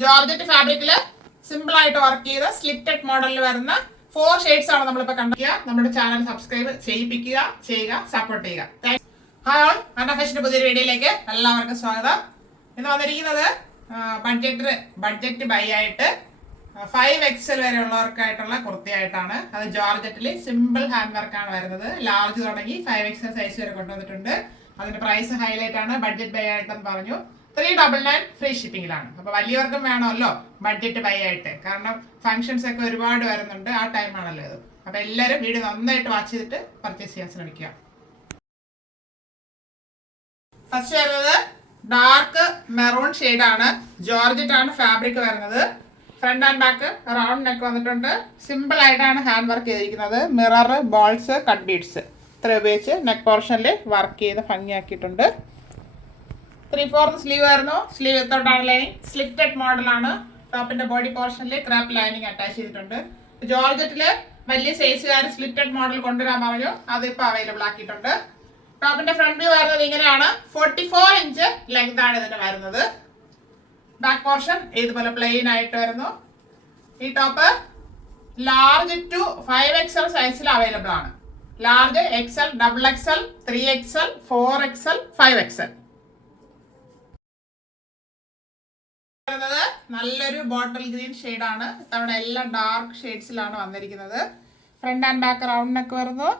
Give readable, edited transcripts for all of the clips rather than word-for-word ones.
Georgette ഫാബ്രിക്കില് simple ആയിട്ട് work ചെയ്ത slitted മോഡലിൽ വരുന്ന 4 ഷെയ്ഡ്സ് ആണ് നമ്മളിപ്പോൾ കണ്ടിരിക്കുക. നമ്മുടെ ചാനൽ സബ്സ്ക്രൈബ് ചെയ്യുക, സപ്പോർട്ട് ചെയ്യുക. ഹായ് ഓൾ, അന്ന ഫാഷന്റെ പുതിയൊരു വീഡിയോയിലേക്ക് എല്ലാവർക്കും സ്വാഗതം. ഇന്ന് വന്നിരിക്കുന്നത് ബഡ്ജറ്റ് ബൈ ആയിട്ട് 5XL വരെ ഉള്ളവർക്കായിട്ടുള്ള കുർത്തിയായിട്ടാണ്. അത് ജോർജറ്റിൽ സിമ്പിൾ ഹാൻഡ് വർക്കാണ് വരുന്നത്. ലാർജ് തുടങ്ങി 5XL സൈസ് വരെ കൊണ്ടുവന്നിട്ടുണ്ട്. അതിന്റെ പ്രൈസ് ഹൈലൈറ്റ് ആണ്. ബഡ്ജറ്റ് ബൈ ആയിട്ടെന്ന് പറഞ്ഞു. 399 ഫ്രീ ഷിപ്പിംഗിലാണ്. അപ്പൊ വലിയവർക്കും വേണമല്ലോ ബഡ്ജറ്റ് ബൈ ആയിട്ട്, കാരണം ഫംഗ്ഷൻസ് ഒക്കെ ഒരുപാട് വരുന്നുണ്ട്. ആ ടൈം ആണല്ലോ ഇത്. അപ്പൊ എല്ലാവരും വീഡിയോ നന്നായിട്ട് വാച്ച് ചെയ്തിട്ട് പർച്ചേസ് ചെയ്യാൻ ശ്രമിക്കുക. ഫസ്റ്റ് വരുന്നത് ഡാർക്ക് മെറൂൺ ഷെയ്ഡാണ്. ജോർജറ്റ് ആണ് ഫാബ്രിക് വരുന്നത്. Front and back round neck വന്നിട്ടുണ്ട്. സിമ്പിൾ ആയിട്ടാണ് ഹാൻഡ് വർക്ക് ചെയ്തിരിക്കുന്നത്. മിറർ, ബോൾസ്, കട്ട് ബീഡ്സ് ഇത്ര ഉപയോഗിച്ച് നെക്ക് പോർഷനിൽ വർക്ക് ചെയ്ത് ഭംഗിയാക്കിയിട്ടുണ്ട്. 3/4 സ്ലീവ് ആയിരുന്നു. സ്ലീവ് വിത്തൗട്ടാണ് ലൈനിങ്. സ്ലിറ്റഡ് മോഡലാണ്. ടോപ്പിന്റെ ബോഡി പോർഷനിൽ ക്രാപ്പ് ലൈനിങ് അറ്റാച്ച് ചെയ്തിട്ടുണ്ട്. ജോർജറ്റില് വലിയ സൈസുകാർ സ്ലിറ്റഡ് മോഡൽ കൊണ്ടുവരാൻ പറഞ്ഞു. അതിപ്പോൾ അവൈലബിൾ ആക്കിയിട്ടുണ്ട്. ടോപ്പിന്റെ ഫ്രണ്ട് വ്യൂ വരുന്നത് ഇങ്ങനെയാണ്. 44 ഇഞ്ച് ലെങ്ത് ആണ് ഇതിന് വരുന്നത്. ബാക്ക് പോർഷൻ ഇതുപോലെ പ്ലെയിൻ ആയിട്ട് വരുന്നു. ഈ ടോപ്പ് ലാർജ് ടു 5XL സൈസിൽ അവൈലബിൾ ആണ്. Large, XL, XXL, 3XL, 4XL, 5XL. നല്ലൊരു ബോട്ടിൽ ഗ്രീൻ ഷെയ്ഡാണ്. ഇത്തവണ എല്ലാം ഡാർക്ക് ഷെയ്ഡ്സിലാണ് വന്നിരിക്കുന്നത്. Front and back round neck വരുന്നു.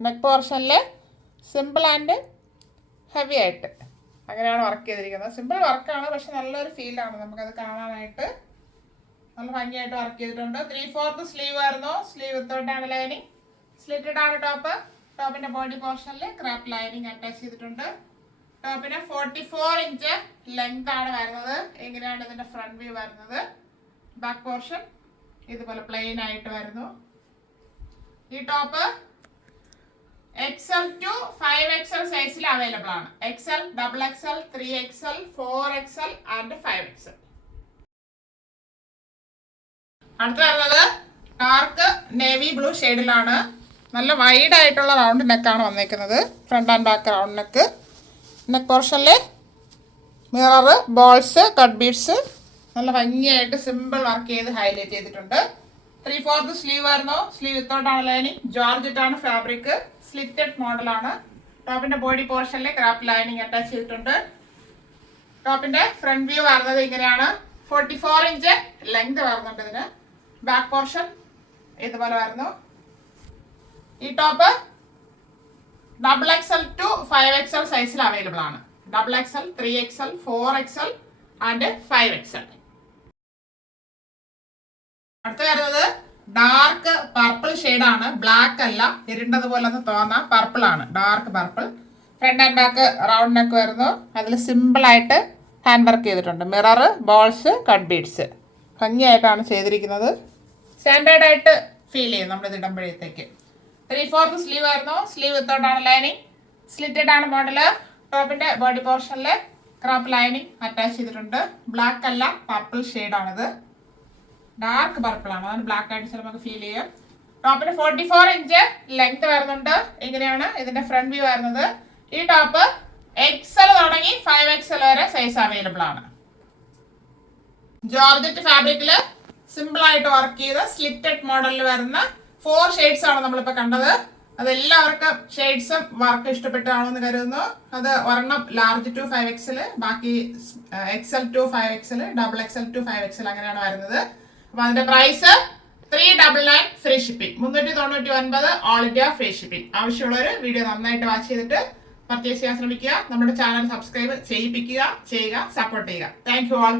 നെക്ക് പോർഷനിൽ സിമ്പിൾ ആൻഡ് ഹെവി ആയിട്ട് അങ്ങനെയാണ് വർക്ക് ചെയ്തിരിക്കുന്നത്. സിമ്പിൾ വർക്കാണ്, പക്ഷെ നല്ലൊരു ഫീലാണ് നമുക്കത് കാണാനായിട്ട്. നല്ല ഭംഗിയായിട്ട് വർക്ക് ചെയ്തിട്ടുണ്ട്. 3/4 സ്ലീവ് ആയിരുന്നു. സ്ലീവ് വിത്തൗട്ടാണ് ലൈനിങ്. സ്ലിറ്റഡ് ആണ് ടോപ്പ്. ടോപ്പിന്റെ ബോഡി പോർഷനിൽ ക്രാപ്പ് ലൈനിങ് അറ്റാച്ച് ചെയ്തിട്ടുണ്ട്. ടോപ്പിന് 44 ഇഞ്ച് ലെങ്ത് ആണ് വരുന്നത്. എങ്ങനെയാണ് ഇതിന്റെ ഫ്രണ്ട് വ്യൂ വരുന്നത്. ബാക്ക് പോർഷൻ ഇതുപോലെ പ്ലെയിൻ ആയിട്ട് വരുന്നു. ഈ ടോപ്പ് XL to 5XL സൈസിൽ അവൈലബിൾ ആണ്. XL, XXL, 3XL, 4XL and 5XL. അടുത്ത് വരുന്നത് ഡാർക്ക് നേവി ബ്ലൂ ഷെയ്ഡിലാണ്. നല്ല വൈഡ് ആയിട്ടുള്ള റൗണ്ട് നെക്കാണ് വന്നേക്കുന്നത്. Front and back round neck. Neck പോർഷനിൽ മിറർ, ബോൾസ്, കട്ട് ബീഡ്സ് നല്ല ഭംഗിയായിട്ട് സിമ്പിൾ വർക്ക് ചെയ്ത് ഹൈലൈറ്റ് ചെയ്തിട്ടുണ്ട്. 3/4 സ്ലീവ് ആയിരുന്നു. സ്ലീവ് വിത്തൗട്ടാണ് ലൈനിങ്. ജോർജറ്റ് ആണ് ഫാബ്രിക്. സ്ലിറ്റഡ് മോഡലാണ്. ടോപ്പിന്റെ ബോഡി പോർഷനിൽ ക്രാപ്പ് ലൈനിങ് അറ്റാച്ച് ചെയ്തിട്ടുണ്ട്. ടോപ്പിന്റെ ഫ്രണ്ട് വ്യൂ വരുന്നത് ഇങ്ങനെയാണ്. 44 ഇഞ്ച് ലെങ്ത് വരുന്നുണ്ട് ഇതിന്. ബാക്ക് പോർഷൻ ഇതുപോലെ വരുന്നു. ഈ ടോപ്പ് XXL to 5XL സൈസിൽ അവൈലബിൾ ആണ്. XXL, 3XL, 4XL and 5XL. അടുത്ത വരുന്നത് ഡാർക്ക് പർപ്പിൾ ഷെയ്ഡാണ്. ബ്ലാക്ക് അല്ല, ഇരുണ്ടതുപോലെ ഒന്ന് തോന്നാം. പർപ്പിൾ ആണ്, dark purple. Front and back round neck വരുന്നു. അതിൽ സിമ്പിൾ ആയിട്ട് ഹാൻഡ് വർക്ക് ചെയ്തിട്ടുണ്ട്. മിറർ, ബോൾസ്, കട്ട് ബീഡ്സ് ഭംഗിയായിട്ടാണ് ചെയ്തിരിക്കുന്നത്. സ്റ്റാൻഡേർഡ് ആയിട്ട് ഫീൽ ചെയ്യും നമ്മളിത് ഇടുമ്പോഴത്തേക്ക്. 3/4 സ്ലീവ് ആയിരുന്നു. സ്ലീവ് വിത്തൗട്ടാണ് ലൈനിങ്. സ്ലിറ്റഡ് ആണ് മോഡല്. ടോപ്പിന്റെ ബോഡി പോർഷനിൽ ക്രാപ്പ് ലൈനിങ് അറ്റാച്ച് ചെയ്തിട്ടുണ്ട്. ബ്ലാക്ക് അല്ല, പർപ്പിൾ ഷെയ്ഡാണിത്. ഡാർക്ക് പർപ്പിൾ ആണ്, അതാണ് ബ്ലാക്ക് ആയിട്ട് നമുക്ക് ഫീൽ ചെയ്യും. ടോപ്പിന് 44 ഇഞ്ച് ലെങ്ത് വരുന്നുണ്ട്. ഇങ്ങനെയാണ് ഇതിന്റെ ഫ്രണ്ട് വ്യൂ വരുന്നത്. ഈ ടോപ്പ് XL തുടങ്ങി 5XL വരെ സൈസ് അവൈലബിൾ ആണ്. ജോർജറ്റ് ഫാബ്രിക്കില് സിമ്പിൾ ആയിട്ട് വർക്ക് ചെയ്ത സ്ലിറ്റഡ് മോഡലിൽ വരുന്ന 4 ഷെയ്ഡ്സ് ആണ് നമ്മളിപ്പോൾ കണ്ടത്. അതെല്ലാവർക്കും ഷെയ്ഡ്സും വർക്ക് ഇഷ്ടപ്പെട്ടാണെന്ന് കരുതുന്നു. അത് ഒരെണ്ണം ലാർജ് ടു 5XL, ബാക്കി XL to 5XL, XXL to 5XL അങ്ങനെയാണ് വരുന്നത്. അപ്പൊ അതിന്റെ price 399 free shipping. 399 all India free shipping. ആവശ്യമുള്ളവർ വീഡിയോ നന്നായിട്ട് വാച്ച് ചെയ്തിട്ട് പർച്ചേസ് ചെയ്യാൻ ശ്രമിക്കുക. നമ്മുടെ ചാനൽ സബ്സ്ക്രൈബ് ചെയ്യുക, സപ്പോർട്ട് ചെയ്യുക. Thank you all.